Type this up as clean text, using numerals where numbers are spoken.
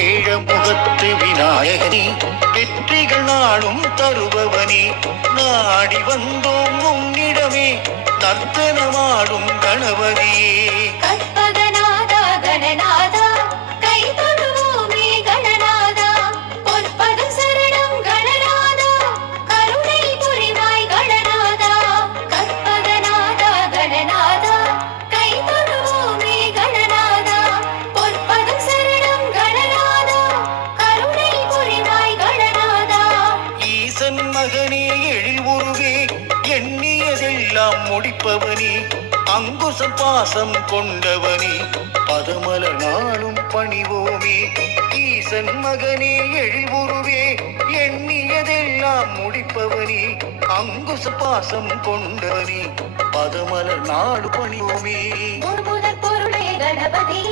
ஏழமுகத்து விநாயகனே, வெற்றிகள் நாளும் தருபவனே, நாடி வந்தோம் உன்னிடமே, நர்த்தனமாடும் கணபதியே. கற்பகநாதா கணநாதா, கை தொழுவோமே கணநாதா, பொற்பதம் சரணம் கணநாதா, கருணை புரிவாய் கணநாதா. கற்பகநாதா கணநாதா, கை தொழுவோமே கணநாதா, பொற்பதம் சரணம் கணநாதா, கருணை புரிவாய் கணநாதா. ஈசன் மகனே எழில் உருவே, எண்ணியதெல்லாம் முடிப்பவனே, அங்குசம் பாசம் கொண்டவனே, பதமல நாளும் பணிவோமே. ஈசன் மகனே எழில் உருவே, எண்ணியதெல்லாம் முடிப்பவனே, அங்குச பாசம் கொண்டவனே, பதமல நாடு பணிவோமே. முழுமுதற் பொருளே கணபதி,